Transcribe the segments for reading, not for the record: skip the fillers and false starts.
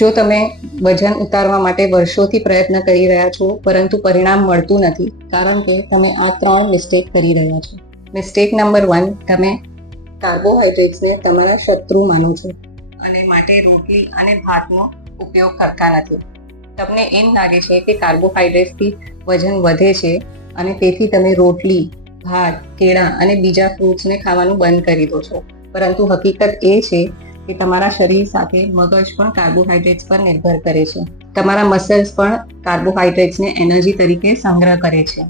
જો તમે વજન ઉતારવા માટે વર્ષોથી પ્રયત્ન કરી રહ્યા છો પરંતુ પરિણામ મળતું નથી કારણ કે તમે આ 3 મિસ્ટેક કરી રહ્યા છો. મિસ્ટેક નંબર 1, તમે કાર્બોહાઈડ્રેટ્સને તમારા શત્રુ માનો છો અને માટે રોટલી અને ભાતનો ઉપયોગ કરતા નથી. તમને એમ લાગે છે કે કાર્બોહાઈડ્રેટ્સથી વજન વધે છે અને તેથી તમે રોટલી, ભાત, કેળા અને બીજા ફ્રૂટ્સને ખાવાનું બંધ કરી દો છો. પરંતુ હકીકત એ છે કે તમારા શરીર સાથે મગજ પણ કાર્બોહાઈડ્રેટ્સ પર નિર્ભર કરે છે. તમારા મસલ્સ પણ કાર્બોહાઈડ્રેટ્સને એનર્જી તરીકે સંગ્રહ કરે છે.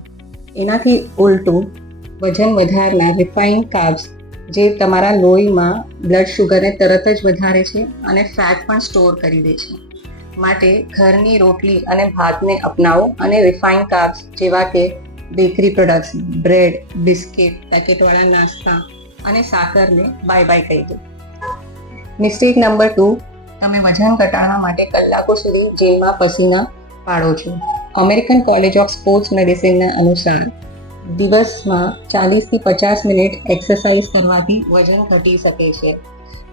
એનાથી ઉલટું, વજન વધારનાર રિફાઇન્ડ કાર્બ્સ જે તમારા લોહીમાં બ્લડ શુગરને તરત જ વધારે છે અને ફેટ પણ સ્ટોર કરી દે છે. માટે ઘરની રોટલી અને ભાતને અપનાવો અને રિફાઇન્ડ કાર્બ્સ જેવા કે બેકરી પ્રોડક્ટ્સ, બ્રેડ, બિસ્કિટ, પેકેટવાળા નાસ્તા અને સાકરને બાય બાય કહી દો. મિસ્ટેક નંબર 2, તમે વજન ઘટાડવા માટે કલાકો સુધી જીમમાં પસીના પાડો છો. અમેરિકન કોલેજ ઓફ સ્પોર્ટ્સ મેડિસિનના અનુસાર દિવસમાં 40થી 50 મિનિટ એક્સરસાઇઝ કરવાથી વજન ઘટી શકે છે.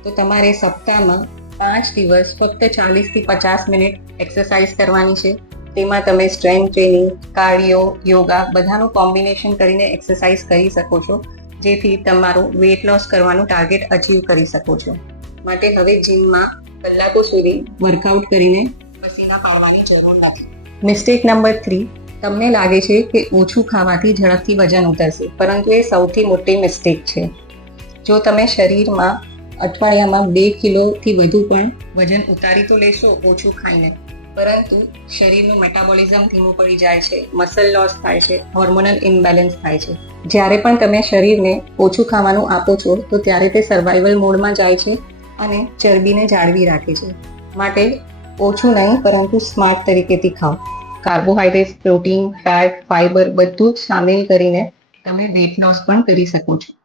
તો તમારે સપ્તાહમાં 5 દિવસ ફક્ત 40થી 50 મિનિટ એક્સરસાઇઝ કરવાની છે. તેમાં તમે સ્ટ્રેન્થ ટ્રેનિંગ, કાર્ડિયો, યોગા બધાનું કોમ્બિનેશન કરીને એક્સરસાઇઝ કરી શકો છો, જેથી તમારું વેટ લોસ કરવાનું ટાર્ગેટ અચીવ કરી શકો છો. માટે હવે જીમમાં કલાકો સુધી વર્કઆઉટ કરીને પસીના પાડવાની જરૂર નથી. મિસ્ટેક નંબર 3, તમને લાગે છે કે ઓછું ખાવાથી ઝડપથી વજન ઉતરશે, પરંતુ એ સૌથી મોટી મિસ્ટેક છે. જો તમે શરીરમાં અઠવાડિયામાં 2 કિલોથી વધુ પણ વજન ઉતારી તો લેશો ઓછું ખાઈને, પરંતુ શરીરનું મેટાબોલિઝમ ધીમું પડી જાય છે, મસલ લોસ થાય છે, હોર્મોનલ ઇમ્બેલેન્સ થાય છે. જ્યારે પણ તમે શરીરને ઓછું ખાવાનું આપો છો તો ત્યારે તે સર્વાઈવલ મોડમાં જાય છે અને ચરબીને જાળવી રાખે છે. માટે ઓછું નહીં પરંતુ સ્માર્ટ તરીકેથી ખાઓ. કાર્બોહાઈડ્રેટ્સ, પ્રોટીન, ફેટ, ફાઇબર બધું જ સામેલ કરીને તમે વેટ લોસ પણ કરી શકો છો.